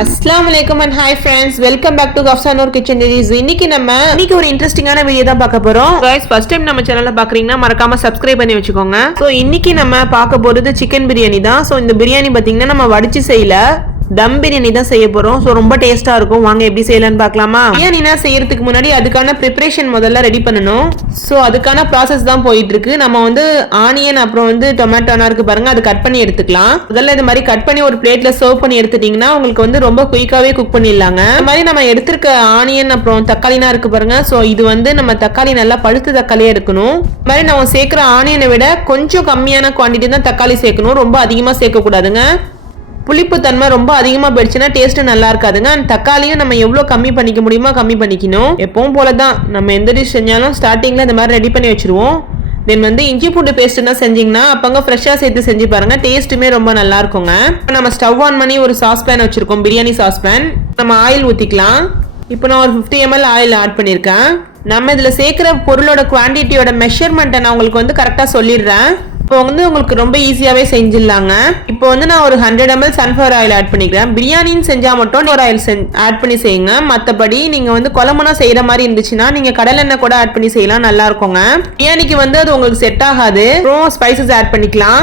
Assalamualaikum and hi friends, welcome back to Gafsanur Kitchen Diaries. இன்னைக்கு ஒரு இன்ட்ரெஸ்டிங்கான video தான் பார்க்க போறோம். Guys, first time நம்ம சேனலை பார்க்கறீங்கன்னா மறக்காம subscribe பண்ணி வச்சுக்கோங்க. So இன்னைக்கு நம்ம பார்க்க போறது சிக்கன் பிரியாணி தான். So இந்த பிரியாணி பாத்தீங்கன்னா நம்ம வடிச்சு செய்யல, தம் பிரியாணி தான் செய்ய போறோம். சோ ரொம்ப டேஸ்டா இருக்கும். வாங்க எப்படி செய்யலாம்னு பார்க்கலாமா? பிரியாணினா செய்யறதுக்கு முன்னாடி அதுக்கான ப்ரிப்பரேஷன் முதல்ல ரெடி பண்ணனும். சோ அதுக்கான process தான் போயிட்டு இருக்கு. நம்ம வந்து ஆனியன் அப்புறம் வந்து டொமேட்டோனா இருக்கு பாருங்க, அது கட் பண்ணி எடுத்துக்கலாம். முதல்ல இந்த மாதிரி கட் பண்ணி ஒரு பிளேட்ல சர்வ் பண்ணி எடுத்துட்டீங்கன்னா உங்களுக்கு வந்து ரொம்ப குயிக்காவே குக் பண்ணிடலாங்க. இந்த மாதிரி நம்ம எடுத்துருக்க ஆனியன் அப்புறம் தக்காளினா இருக்கு பாருங்க. சோ இது வந்து நம்ம தக்காளி நல்லா பழுத்த தக்காளியா இருக்கணும். இந்த மாதிரி நம்ம சேர்க்கிற ஆனியனை விட கொஞ்சம் கம்மியான குவான்டிட்டி தான் தக்காளி சேர்க்கணும். ரொம்ப அதிகமா சேர்க்க கூடாதுங்க. புளிப்பு தன்மை ரொம்ப அதிகமாக போயிடுச்சுன்னா டேஸ்ட்டு நல்லா இருக்காதுங்க. அந்த தக்காளியும் நம்ம எவ்வளோ கம்மி பண்ணிக்க முடியுமோ கம்மி பண்ணிக்கணும். எப்பவும் போல தான் நம்ம எந்த டிஷ் செஞ்சாலும் ஸ்டார்டிங்கில் இந்த மாதிரி ரெடி பண்ணி வச்சுருவோம். தென் வந்து இஞ்சி பூண்டு பேஸ்ட்டுனா செஞ்சிங்கன்னா அப்போங்க ஃப்ரெஷ்ஷாக சேர்த்து செஞ்சு பாருங்கள், டேஸ்ட்டுமே ரொம்ப நல்லா இருக்குங்க. இப்போ நம்ம ஸ்டவ் ஆன் பண்ணி ஒரு சாஸ்பேன் வச்சுருக்கோம், பிரியாணி சாஸ்பேன். நம்ம ஆயில் ஊற்றிக்கலாம். இப்போ நான் ஒரு 50 ml ஆயில் ஆட் பண்ணியிருக்கேன். நம்ம இதில் சேர்க்குற பொருளோட குவான்டிட்டியோட மெஷர்மெண்ட்டை நான் உங்களுக்கு வந்து கரெக்டாக சொல்லிடுறேன். இப்போ வந்து உங்களுக்கு ரொம்ப ஈஸியாகவே செஞ்சிடலாங்க. இப்போ வந்து நான் ஒரு 100 ml சன்ஃப்ளவர் ஆயில் ஆட் பண்ணிக்கிறேன். பிரியாணின்னு செஞ்சால் மட்டும் ஒரு ஆயில் ஆட் பண்ணி செய்யுங்க. மற்றபடி நீங்கள் வந்து குழம்புனா செய்கிற மாதிரி இருந்துச்சுன்னா நீங்கள் கடலெண்ணெய் கூட ஆட் பண்ணி செய்யலாம், நல்லா இருக்குங்க. பிரியாணிக்கு வந்து அது உங்களுக்கு செட் ஆகாது. அப்புறம் ஸ்பைசஸ் ஆட் பண்ணிக்கலாம்.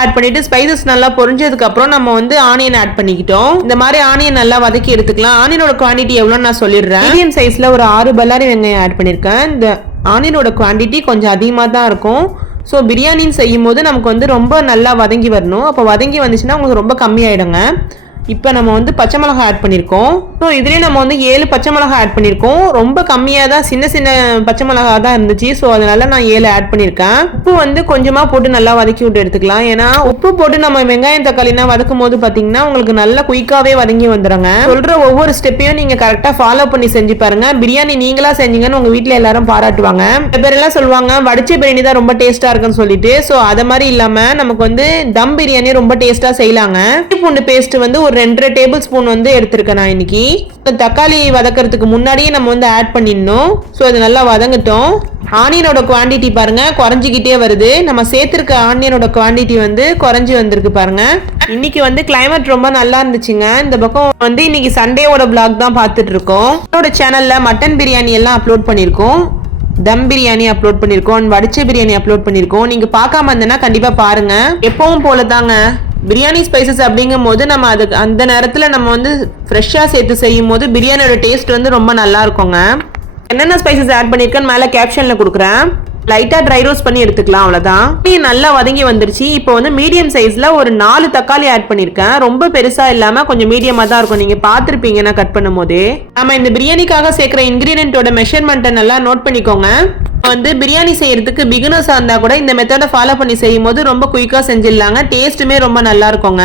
ஆட் பண்ணிட்டு ஸ்பைசஸ் நல்லா பொரிஞ்சதுக்கு அப்புறம் நம்ம வந்து ஆனியன் ஆட் பண்ணிக்கிட்டோம். இந்த மாதிரி ஆனியன் நல்லா வதக்கி எடுத்துக்கலாம். ஆனியனோட குவான்டிட்டி எவ்வளோன்னு நான் சொல்லிடுறேன். மீடியம் சைஸ்ல ஒரு 6 பல்லாரி வெங்காயம் ஆட் பண்ணியிருக்கேன். இந்த ஆனியனோட குவான்டிட்டி கொஞ்சம் அதிகமாக தான் இருக்கும். ஸோ பிரியாணின்னு செய்யும் போது நமக்கு வந்து ரொம்ப நல்லா வதங்கி வரணும். அப்போ வதங்கி வந்துச்சுன்னா உங்களுக்கு ரொம்ப கம்மியாயிடுங்க. இப்போ நம்ம வந்து பச்சை மிளகாய் ஆட் பண்ணியிருக்கோம். ஸோ இதுலேயே நம்ம வந்து 7 பச்சை மிளகாய் ஆட் பண்ணியிருக்கோம். ரொம்ப கம்மியாக தான், சின்ன சின்ன பச்சை மிளகாய் தான் இருந்துச்சு. ஸோ அதனால நான் 7 ஆட் பண்ணியிருக்கேன். உப்பு வந்து கொஞ்சமாக போட்டு நல்லா வதக்கி விட்டு எடுத்துக்கலாம். ஏன்னா உப்பு போட்டு நம்ம வெங்காயம் தக்காளினா வதக்கும் போது பார்த்தீங்கன்னா உங்களுக்கு நல்லா குயிக்காகவே வதங்கி வந்துடுங்க. சொல்கிற ஒவ்வொரு ஸ்டெப்பையும் நீங்கள் கரெக்டாக ஃபாலோ பண்ணி செஞ்சு பாருங்க. பிரியாணி நீங்களா செஞ்சீங்கன்னு உங்கள் வீட்டில் எல்லாரும் பாராட்டுவாங்க. சில பேர் எல்லாம் சொல்லுவாங்க வடிச்ச பிரியாணி தான் ரொம்ப டேஸ்ட்டாக இருக்குன்னு சொல்லிட்டு. ஸோ அதை மாதிரி இல்லாமல் நமக்கு வந்து தம் பிரியாணி ரொம்ப டேஸ்ட்டாக செய்யலாங்க. இஞ்சி பூண்டு பேஸ்ட் வந்து ஒரு 2 டேபிள் ஸ்பூன் வந்து எடுத்திருக்கேன் நான் இன்னைக்கு. தக்காளி வதக்கிறதுக்கு முன்னாடியே நம்ம வந்து ஆட் பண்ணிடணும். ஸோ அது நல்லா வதங்கட்டும். ஆனியனோட குவான்டிட்டி பாருங்க குறைஞ்சிக்கிட்டே வருது. நம்ம சேர்த்திருக்க ஆனியனோட குவான்டிட்டி வந்து குறைஞ்சி வந்திருக்கு பாருங்க. இன்னைக்கு வந்து கிளைமேட் ரொம்ப நல்லா இருந்துச்சுங்க. இந்த பக்கம் வந்து இன்னைக்கு சண்டேவோட பிளாக் தான் பார்த்துட்டு இருக்கோம். என்னோட சேனல்ல மட்டன் பிரியாணி எல்லாம் அப்லோட் பண்ணியிருக்கோம், தம் பிரியாணி அப்லோட் பண்ணியிருக்கோம், வடிச்ச பிரியாணி அப்லோட் பண்ணியிருக்கோம். நீங்க பார்க்காம இருந்தேன்னா கண்டிப்பா பாருங்க. எப்பவும் போல தாங்க பிரியாணி ஸ்பைசஸ் அப்படிங்கும் போது நம்ம அதுக்கு அந்த நேரத்தில் நம்ம வந்து ஃப்ரெஷ்ஷாக சேர்த்து செய்யும் போது பிரியாணியோட டேஸ்ட் வந்து ரொம்ப நல்லா இருக்குங்க. என்னென்ன ஸ்பைசஸ் ஆட் பண்ணியிருக்கேன்னு மேலே கேப்ஷனில் கொடுக்குறேன். லைட்டாக ட்ரை ரோஸ்ட் பண்ணி எடுத்துக்கலாம், அவ்வளோதான். நல்லா வதங்கி வந்துருச்சு. இப்போ வந்து மீடியம் சைஸில் ஒரு 4 தக்காளி ஆட் பண்ணியிருக்கேன். ரொம்ப பெருசாக இல்லாமல் கொஞ்சம் மீடியமாக தான் இருக்கும். நீங்கள் பார்த்துருப்பீங்க நான் கட் பண்ணும் போதே. நம்ம இந்த பிரியாணிக்காக சேர்க்குற இன்க்ரீடியன்ட்டோட மெஷர்மெண்ட்டை நல்லா நோட் பண்ணிக்கோங்க. வந்து பிரியாணி செய்யறதுக்கு பிகினர்ஸா இருந்தா கூட இந்த மெத்தடை ஃபாலோ பண்ணி செய்யும் போது ரொம்ப குயிக்கா செஞ்சிடலாங்க. டேஸ்ட்டுமே ரொம்ப நல்லா இருக்குங்க.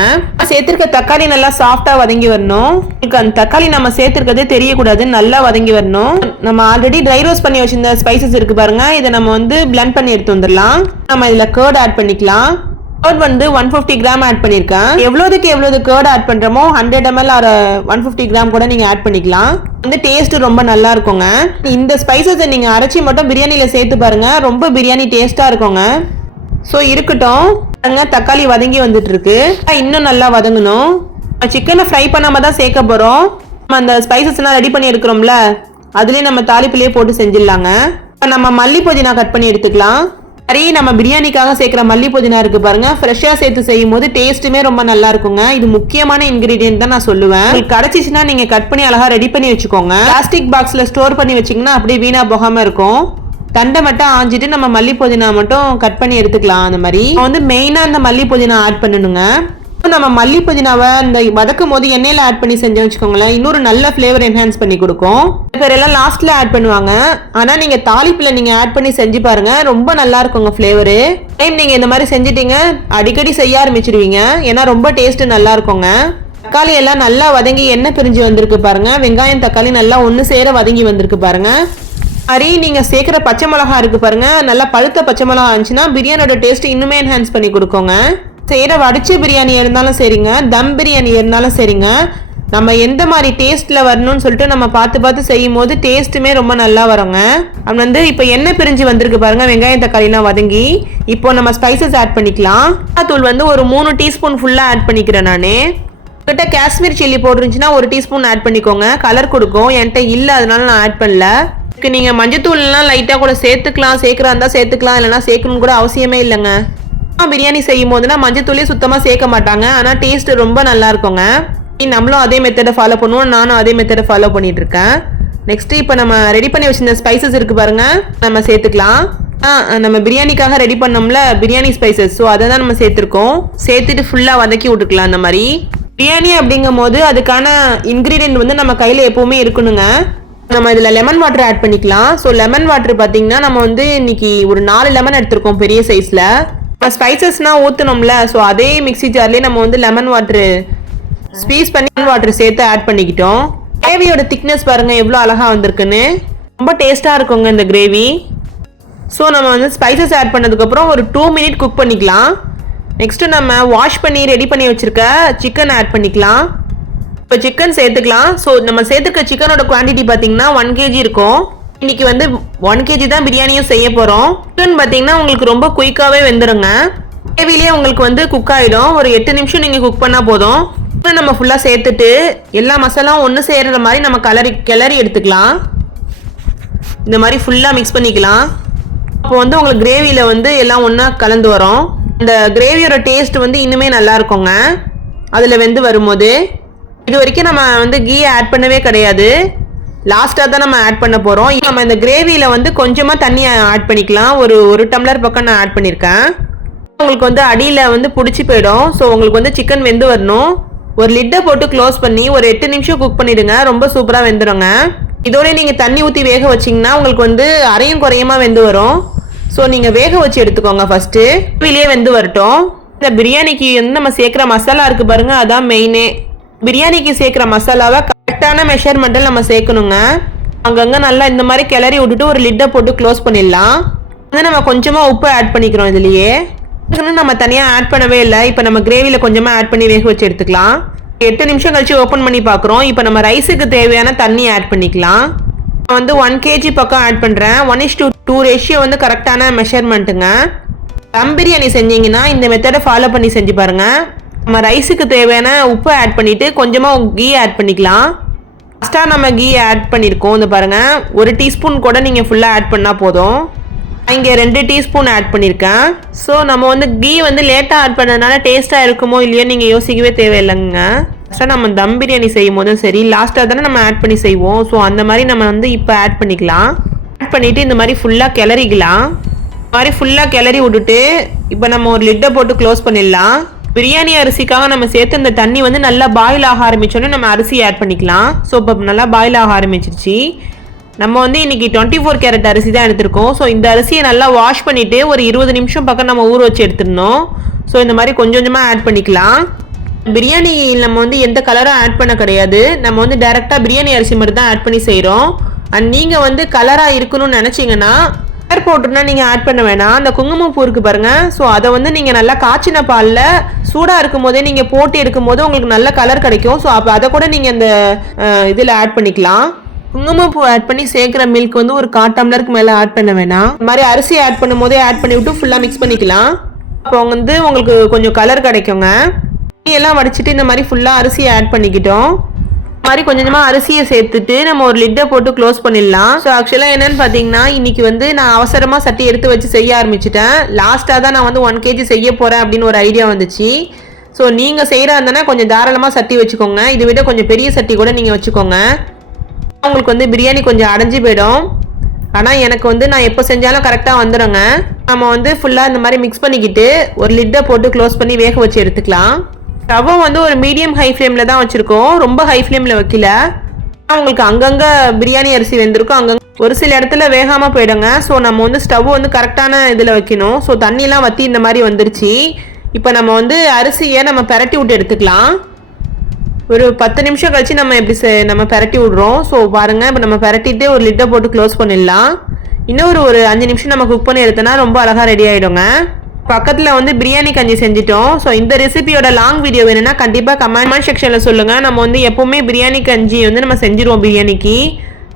சேர்த்திருக்க தக்காளி நல்லா சாஃப்டா வதங்கி வரணும். அந்த தக்காளி நம்ம சேர்த்திருக்கதே தெரியக்கூடாது, நல்லா வதங்கி வரணும். நம்ம ஆல்ரெடி ட்ரை ரோஸ்ட் பண்ணி வச்சிருந்த ஸ்பைசஸ் இருக்கு பாருங்க, இதை நம்ம வந்து பிளெண்ட் பண்ணி எடுத்து வந்துடலாம். நம்ம இதுல கர்ட் ஆட் பண்ணிக்கலாம். கர்ட் வந்து 150 கிராம் ஆட் பண்ணியிருக்கேன். எவ்வளவு கர்ட் ஆட் பண்றோமோ 100 ml or 150 கிராம் கூட நீங்க ஆட் பண்ணிக்கலாம். வந்து டேஸ்ட் ரொம்ப நல்லா இருக்குங்க. இந்த ஸ்பைசஸை நீங்க அரைச்சி மட்டும் பிரியாணியில சேர்த்து பாருங்க, ரொம்ப பிரியாணி டேஸ்டா இருக்குங்க. ஸோ இருக்கட்டும், தக்காளி வதங்கி வந்துட்டு இருக்கு. இன்னும் நல்லா வதங்கணும். சிக்கனை ஃப்ரை பண்ணாம தான் சேர்க்க போறோம். நம்ம அந்த ஸ்பைசஸ் எல்லாம் ரெடி பண்ணி எடுக்கிறோம்ல, அதுலயே நம்ம தாளிப்புலயே போட்டு செஞ்சிடலாங்க. நம்ம மல்லி புதினா கட் பண்ணி எடுத்துக்கலாம். சரி, நம்ம பிரியாணிக்காக சேர்க்கிற மல்லி புதினா இருக்கு பாருங்க, ஃப்ரெஷ்ஷா சேர்த்து செய்யும் போது டேஸ்ட்டுமே ரொம்ப நல்லா இருக்குங்க. இது முக்கியமான இன்கிரீடியன்ட் தான் நான் சொல்லுவேன். கிடைச்சிச்சுன்னா நீங்க கட் பண்ணி அழகா ரெடி பண்ணி வச்சுக்கோங்க. பிளாஸ்டிக் பாக்ஸ்ல ஸ்டோர் பண்ணி வச்சீங்கன்னா அப்படியே வீணா போகாம இருக்கும். தண்டை மட்டும் ஆஞ்சிட்டு நம்ம மல்லி புதினா மட்டும் கட் பண்ணி எடுத்துக்கலாம். அந்த மாதிரி வந்து மெயினா அந்த மல்லி புதினா ஆட் பண்ணணுங்க. நம்ம மல்லி புதினாவை இந்த வதக்கும் போது எண்ணெயில ஆட் பண்ணி செஞ்சு வச்சுக்கோங்களேன், இன்னொரு நல்ல ஃபிளேவர் என்ஹான்ஸ் பண்ணி கொடுக்கும். பேர் எல்லாம் லாஸ்ட்ல ஆட் பண்ணுவாங்க, ஆனா நீங்க தாளிப்புல நீங்க ஆட் பண்ணி செஞ்சு பாருங்க, ரொம்ப நல்லா இருக்குங்க ஃபிளேவரு. டைம் நீங்க இந்த மாதிரி செஞ்சுட்டீங்க அடிக்கடி செய்ய ஆரம்பிச்சிருவீங்க, ஏன்னா ரொம்ப டேஸ்ட் நல்லா இருக்குங்க. தக்காளி எல்லாம் நல்லா வதங்கி எண்ணெய் பிரிஞ்சு வந்திருக்கு பாருங்க. வெங்காயம் தக்காளி நல்லா ஒன்று சேர வதங்கி வந்திருக்கு பாருங்க. சரி, நீங்க சேர்க்கிற பச்சை மிளகா இருக்கு பாருங்க, நல்லா பழுத்த பச்சை மிளகா இருந்துச்சுன்னா பிரியாணியோட டேஸ்ட் இன்னுமே என்ஹான்ஸ் பண்ணி கொடுக்குங்க. செய்கிற வடிச்ச பிரியாணி இருந்தாலும் சரிங்க, தம் பிரியாணி இருந்தாலும் சரிங்க, நம்ம எந்த மாதிரி டேஸ்ட்ல வரணும்னு சொல்லிட்டு நம்ம பார்த்து செய்யும் போது டேஸ்ட்டுமே ரொம்ப நல்லா வருங்க. அது வந்து இப்போ எண்ணெய் பிரிஞ்சு வந்திருக்கு பாருங்க, வெங்காயம் தக்காளிலாம் வதங்கி. இப்போ நம்ம ஸ்பைசஸ் ஆட் பண்ணிக்கலாம். தூள் வந்து ஒரு 3 டீஸ்பூன் ஃபுல்லாக ஆட் பண்ணிக்கிறேன் நான். உங்கள்கிட்ட காஷ்மீர் சில்லி பவுடர் இருந்துச்சுன்னா 1 டீஸ்பூன் ஆட் பண்ணிக்கோங்க, கலர் கொடுக்கும். என்கிட்ட இல்லை, அதனால நான் ஆட் பண்ணல. இதுக்கு நீங்கள் மஞ்சத்தூள்லாம் லைட்டாக கூட சேர்த்துக்கலாம், சேர்க்குறா இருந்தால் சேர்த்துக்கலாம், இல்லைனா சேர்க்கணும்னு கூட அவசியமே இல்லைங்க. பிரியாணி செய்யும் போதுனா மஞ்சத்தூளே சுத்தமாக சேர்க்க மாட்டாங்க, ஆனால் டேஸ்ட் ரொம்ப நல்லா இருக்குங்க. நம்மளும் அதே மெத்தடை ஃபாலோ பண்ணுவோம், நானும் அதே மெத்தடை ஃபாலோ பண்ணிட்டு இருக்கேன். நெக்ஸ்ட் இப்போ நம்ம ரெடி பண்ணி வச்சிருந்த ஸ்பைசஸ் இருக்கு பாருங்க, நம்ம சேர்த்துக்கலாம். நம்ம பிரியாணிக்காக ரெடி பண்ணோம்ல பிரியாணி ஸ்பைசஸ், ஸோ அதை தான் நம்ம சேர்த்துருக்கோம். சேர்த்துட்டு ஃபுல்லாக வதக்கி விட்டுக்கலாம். அந்த மாதிரி பிரியாணி அப்படிங்கும் போது அதுக்கான இன்க்ரீடியன்ட் வந்து நம்ம கையில் எப்பவுமே இருக்கணுங்க. நம்ம இதில் லெமன் வாட்டர் ஆட் பண்ணிக்கலாம். ஸோ லெமன் வாட்டர் பார்த்தீங்கன்னா நம்ம வந்து இன்னைக்கு ஒரு 4 லெமன் எடுத்திருக்கோம் பெரிய சைஸில். நம்ம ஸ்பைசஸ்னால் ஊற்றணும்ல, ஸோ அதே மிக்ஸி ஜார்லேயே நம்ம வந்து லெமன் வாட்டர் ஸ்பீஸ் பண்ணி வாட்டர் சேர்த்து ஆட் பண்ணிக்கிட்டோம். கிரேவியோட திக்னஸ் பாருங்க எவ்வளோ அழகா வந்திருக்குன்னு, ரொம்ப டேஸ்டா இருக்குங்க இந்த கிரேவி. ஸோ நம்ம வந்து ஸ்பைசஸ் ஆட் பண்ணதுக்கப்புறம் ஒரு 2 மினிட் குக் பண்ணிக்கலாம். நெக்ஸ்ட் நம்ம வாஷ் பண்ணி ரெடி பண்ணி வச்சிருக்க சிக்கன் ஆட் பண்ணிக்கலாம். இப்போ சிக்கன் சேர்த்துக்கலாம். ஸோ நம்ம சேர்த்துக்க சிக்கனோட குவான்டிட்டி பார்த்தீங்கன்னா 1 kg இருக்கும். இன்னைக்கு வந்து 1 kg தான் பிரியாணியும் செய்ய போகிறோம். சிக்கன் பார்த்தீங்கன்னா உங்களுக்கு ரொம்ப குயிக்காகவே வெந்துருங்க. கிரேவிலேயே உங்களுக்கு வந்து குக் ஆகிடும். ஒரு 8 நிமிஷம் நீங்கள் குக் பண்ணால் போதும். நம்ம ஃபுல்லாக சேர்த்துட்டு எல்லா மசாலாவும் ஒன்று சேர்கிற மாதிரி நம்ம கிளறி எடுத்துக்கலாம். இந்த மாதிரி ஃபுல்லாக மிக்ஸ் பண்ணிக்கலாம். அப்போ வந்து உங்களுக்கு கிரேவியில் வந்து எல்லாம் ஒன்றா கலந்து வரும். இந்த கிரேவியோட டேஸ்ட் வந்து இன்னுமே நல்லா இருக்குங்க அதில் வெந்து வரும்போது. இது வரைக்கும் நம்ம வந்து கீ ஆட் பண்ணவே கிடையாது, லாஸ்ட்டாக தான் நம்ம ஆட் பண்ண போகிறோம். நம்ம இந்த கிரேவியில் வந்து கொஞ்சமாக தண்ணி ஆட் பண்ணிக்கலாம். ஒரு டம்ளர் பக்கம் நான் ஆட் பண்ணியிருக்கேன். உங்களுக்கு வந்து அடியில் வந்து பிடிச்சி போயிடும். ஸோ உங்களுக்கு வந்து சிக்கன் வெந்து வரணும். ஒரு லிட்டை போட்டு க்ளோஸ் பண்ணி ஒரு 8 நிமிஷம் குக் பண்ணிடுங்க, ரொம்ப சூப்பராக வெந்துடுங்க. இதோட நீங்கள் தண்ணி ஊற்றி வேக வச்சிங்கன்னா உங்களுக்கு வந்து அரையும் குறையமா வெந்து வரும். ஸோ நீங்கள் வேக வச்சு எடுத்துக்கோங்க ஃபஸ்ட்டு, வெளியே வெந்து வரட்டும். இந்த பிரியாணிக்கு வந்து நம்ம சேர்க்குற மசாலா இருக்குது பாருங்க, அதான் மெயினே. பிரியாணிக்கு சேர்க்குற மசாலாவை கரெக்டான மெஷர்மெண்ட்டில் நம்ம சேர்க்கணுங்க. அங்கங்கே நல்லா இந்த மாதிரி கிளறி விட்டுட்டு ஒரு லிட்டை போட்டு க்ளோஸ் பண்ணிடலாம். வந்து நம்ம கொஞ்சமாக உப்பு ஆட் பண்ணிக்கிறோம் இதுலேயே. நம்ம தனியாக ஆட் பண்ணவே இல்லை. இப்போ நம்ம கிரேவியில் கொஞ்சமாக ஆட் பண்ணி வேக வச்சு எடுத்துக்கலாம். 8 நிமிஷம் கழிச்சு ஓப்பன் பண்ணி பார்க்குறோம். இப்போ நம்ம ரைஸுக்கு தேவையான தண்ணி ஆட் பண்ணிக்கலாம். நான் வந்து 1 kg பக்கம் ஆட் பண்ணுறேன். 1:2 ரேஷியோ வந்து கரெக்டான மெஷர்மெண்ட்டுங்க. தம் பிரியாணி செஞ்சீங்கன்னா இந்த மெத்தடை ஃபாலோ பண்ணி செஞ்சு பாருங்கள். நம்ம ரைஸுக்கு தேவையான உப்பு ஆட் பண்ணிவிட்டு கொஞ்சமாக கீ ஆட் பண்ணிக்கலாம். ஃபஸ்ட்டாக நம்ம கீ ஆட் பண்ணியிருக்கோம். இந்த பாருங்கள், 1 டீஸ்பூன் கூட நீங்கள் ஃபுல்லாக ஆட் பண்ணால் போதும். இங்கே 2 டீஸ்பூன் ஆட் பண்ணியிருக்கேன். ஸோ நம்ம வந்து கீ வந்து லேட்டாக ஆட் பண்ணதுனால டேஸ்ட்டாக இருக்குமோ இல்லையோ நீங்கள் யோசிக்கவே தேவையில்லைங்க. ஃபஸ்ட்டாக நம்ம தம் பிரியாணி செய்யும் போதும் சரி, லாஸ்ட்டாக தானே நம்ம ஆட் பண்ணி செய்வோம். ஸோ அந்த மாதிரி நம்ம வந்து இப்போ ஆட் பண்ணிக்கலாம். ஆட் பண்ணிவிட்டு இந்த மாதிரி ஃபுல்லாக கிளறிக்கலாம். இந்த மாதிரி ஃபுல்லாக கிளறி விட்டுட்டு இப்போ நம்ம ஒரு லிட்டை போட்டு க்ளோஸ் பண்ணிடலாம். பிரியாணி அரிசிக்காக நம்ம சேர்த்து இந்த தண்ணி வந்து நல்லா பாயில் ஆக ஆரம்பிச்சோன்னே நம்ம அரிசி ஆட் பண்ணிக்கலாம். ஸோ இப்போ நல்லா பாயில் ஆக ஆரம்பிச்சிருச்சு. நம்ம வந்து இன்னைக்கு 24 கேரட் அரிசி தான் எடுத்திருக்கோம். ஸோ இந்த அரிசியை நல்லா வாஷ் பண்ணிவிட்டு ஒரு 20 நிமிஷம் பக்கம் நம்ம ஊற வச்சு எடுத்துடணும். ஸோ இந்த மாதிரி கொஞ்சம் கொஞ்சமாக ஆட் பண்ணிக்கலாம். பிரியாணி நம்ம வந்து எந்த கலரும் ஆட் பண்ண கிடையாது, நம்ம வந்து டைரெக்டாக பிரியாணி அரிசி மட்டும் தான் ஆட் பண்ணி செய்கிறோம். அண்ட் நீங்கள் வந்து கலராக இருக்கணும்னு நினச்சிங்கன்னா கலர் பவுடர்னா நீங்கள் ஆட் பண்ண வேணாம். அந்த குங்குமப்பூ இருக்குது பாருங்கள், ஸோ அதை வந்து நீங்கள் நல்லா காய்ச்சின பாலில் சூடாக இருக்கும் போதே நீங்கள் போட்டு எடுக்கும் போது உங்களுக்கு நல்ல கலர் கிடைக்கும். ஸோ அப்போ அதை கூட நீங்கள் இந்த இதில் ஆட் பண்ணிக்கலாம். குங்குமப்பூ ஆட் பண்ணி சேர்க்குற மில்க் வந்து ஒரு 1/4 டம்ளருக்கு மேலே ஆட் பண்ண வேணாம். இந்த மாதிரி அரிசி ஆட் பண்ணும் போதே ஆட் பண்ணி விட்டு ஃபுல்லாக மிக்ஸ் பண்ணிக்கலாம். அப்போ வந்து உங்களுக்கு கொஞ்சம் கலர் கிடைக்குங்க. எல்லாம் வடிச்சிட்டு இந்த மாதிரி ஃபுல்லாக அரிசியை ஆட் பண்ணிக்கிட்டோம். இந்த மாதிரி கொஞ்சமாக அரிசியை சேர்த்துட்டு நம்ம ஒரு லிட்டை போட்டு க்ளோஸ் பண்ணிடலாம். ஸோ ஆக்சுவலாக என்னென்னு பார்த்தீங்கன்னா இன்றைக்கி வந்து நான் அவசரமாக சட்டி எடுத்து வச்சு செய்ய ஆரம்பிச்சிட்டேன். லாஸ்ட்டாக தான் நான் வந்து 1 kg செய்ய போகிறேன் அப்படின்னு ஒரு ஐடியா வந்துச்சு. ஸோ நீங்கள் செய்கிறா இருந்தானே கொஞ்சம் தாராளமாக சட்டி வச்சுக்கோங்க. இதை விட கொஞ்சம் பெரிய சட்டி கூட நீங்கள் வச்சுக்கோங்க. உங்களுக்கு வந்து பிரியாணி கொஞ்சம் அடைஞ்சு போயிடும். ஆனால் எனக்கு வந்து நான் எப்போ செஞ்சாலும் கரெக்டாக வந்துடுங்க. நம்ம வந்து ஃபுல்லாக இந்த மாதிரி மிக்ஸ் பண்ணிக்கிட்டு ஒரு லிட்டை போட்டு க்ளோஸ் பண்ணி வேக வச்சு எடுத்துக்கலாம். ஸ்டவ்வை வந்து ஒரு மீடியம் ஹை ஃப்ளேமில் தான் வச்சுருக்கோம், ரொம்ப ஹை ஃப்ளேமில் வைக்கல. உங்களுக்கு அங்கங்கே பிரியாணி அரிசி வெந்திருக்கும், அங்கங்கே ஒரு சில இடத்துல வேகாமல் போயிடுங்க. ஸோ நம்ம வந்து ஸ்டவ் வந்து கரெக்டான இதில் வைக்கணும். ஸோ தண்ணியெலாம் வற்றி இந்த மாதிரி வந்துருச்சு. இப்போ நம்ம வந்து அரிசியை நம்ம பெரட்டி விட்டு எடுத்துக்கலாம். ஒரு 10 நிமிஷம் கழிச்சு நம்ம எப்படி நம்ம பெரட்டி விடுறோம். ஸோ பாருங்கள், இப்போ நம்ம பெரட்டிட்டு ஒரு லிட்டை போட்டு க்ளோஸ் பண்ணிடலாம். இன்னொரு 5 நிமிஷம் நம்ம குக் பண்ணி எடுத்தோன்னா ரொம்ப அழகாக ரெடி ஆகிடுங்க. பக்கத்தில் வந்து பிரியாணி கஞ்சி செஞ்சிட்டோம். ஸோ இந்த ரெசிபியோட லாங் வீடியோ வேணும்னா கண்டிப்பாக கமெண்ட் செக்ஷனில் சொல்லுங்கள். நம்ம வந்து எப்போவுமே பிரியாணி கஞ்சி வந்து நம்ம செஞ்சுருவோம். பிரியாணிக்கு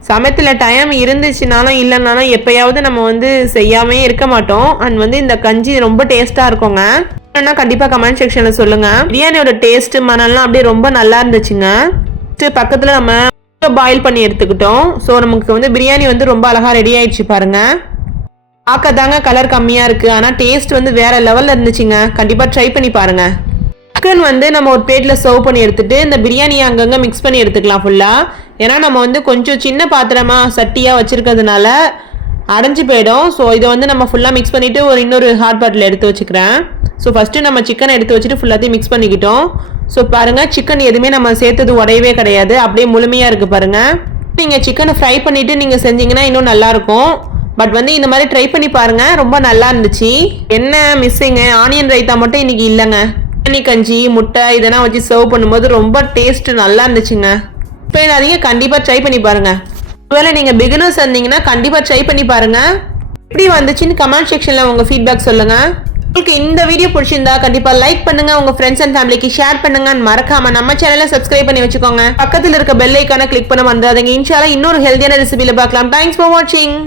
சமயத்தில் டைம் இருந்துச்சுனாலும் இல்லைனாலும் எப்போயாவது நம்ம வந்து செய்யாமே இருக்க மாட்டோம். அண்ட் வந்து இந்த கஞ்சி ரொம்ப டேஸ்ட்டாக இருக்குங்க. கண்டிப்பா கமெண்ட் செக்ஷன்ல சொல்லுங்க. பிரியாணியோட டேஸ்ட் மனம்லாம் அப்படியே ரொம்ப நல்லா இருந்துச்சுங்க. பக்கத்துல நம்ம பாயில் பண்ணி எடுத்துக்கிட்டோம். ஸோ நமக்கு வந்து பிரியாணி வந்து ரொம்ப அழகா ரெடி ஆயிடுச்சு பாருங்க. பார்க்கதாங்க கலர் கம்மியா இருக்கு, ஆனா டேஸ்ட் வந்து வேற லெவல்ல இருந்துச்சுங்க. கண்டிப்பா ட்ரை பண்ணி பாருங்க. சிக்கன் வந்து நம்ம ஒரு பிளேட்ல சர்வ் பண்ணி எடுத்துட்டு இந்த பிரியாணியை அங்கங்க மிக்ஸ் பண்ணி எடுத்துக்கலாம் ஃபுல்லா. ஏன்னா நம்ம வந்து கொஞ்சம் சின்ன பாத்திரமா சட்டியா வச்சிருக்கிறதுனால அடைஞ்சு போயிடும். ஸோ இதை வந்து நம்ம ஃபுல்லாக மிக்ஸ் பண்ணிவிட்டு இன்னொரு ஹாட் பாட்டில் எடுத்து வச்சுக்கிறேன். ஸோ ஃபஸ்ட்டு நம்ம சிக்கனை எடுத்து வச்சுட்டு ஃபுல்லாத்தையும் மிக்ஸ் பண்ணிக்கிட்டோம். ஸோ பாருங்கள், சிக்கன் எதுவுமே நம்ம சேர்த்தது உடையவே கிடையாது, அப்படியே முழுமையாக இருக்குது பாருங்கள். நீங்கள் சிக்கனை ஃப்ரை பண்ணிவிட்டு நீங்கள் செஞ்சீங்கன்னா இன்னும் நல்லாயிருக்கும். பட் வந்து இந்த மாதிரி ட்ரை பண்ணி பாருங்கள், ரொம்ப நல்லா இருந்துச்சு. என்ன மிஸ்ஸிங்கு, ஆனியன் ரைத்தா மட்டும் இன்றைக்கி இல்லைங்க. தண்ணி கஞ்சி முட்டை இதெல்லாம் வச்சு சர்வ் பண்ணும்போது ரொம்ப டேஸ்ட்டு நல்லா இருந்துச்சுங்க. இப்போ அதிகம் கண்டிப்பாக ட்ரை பண்ணி பாருங்கள். ஒருவேளை நீங்கள் பிகினர்ஸ் இருந்தீங்கன்னா கண்டிப்பாக ட்ரை பண்ணி பாருங்கள். எப்படி வந்துச்சுன்னு கமெண்ட் செக்ஷனில் உங்கள் ஃபீட்பேக் சொல்லுங்கள். உங்களுக்கு இந்த வீடியோ பிடிச்சிருந்தா கண்டிப்பாக லைக் பண்ணுங்கள், உங்கள் ஃப்ரெண்ட்ஸ் அண்ட் ஃபேமிலிக்கு ஷேர் பண்ணுங்கள். மறக்காமல் நம்ம சேனலை சப்ஸ்கிரைப் பண்ணி வச்சுக்கோங்க. பக்கத்தில் இருக்க பெல் ஐக்கானை கிளிக் பண்ண வந்துடாதீங்க. இன்ஷால்லா இன்னொரு ஹெல்த்தியான ரெசிபியில் பார்க்கலாம். தேங்க்ஸ் ஃபார் வாட்சிங்.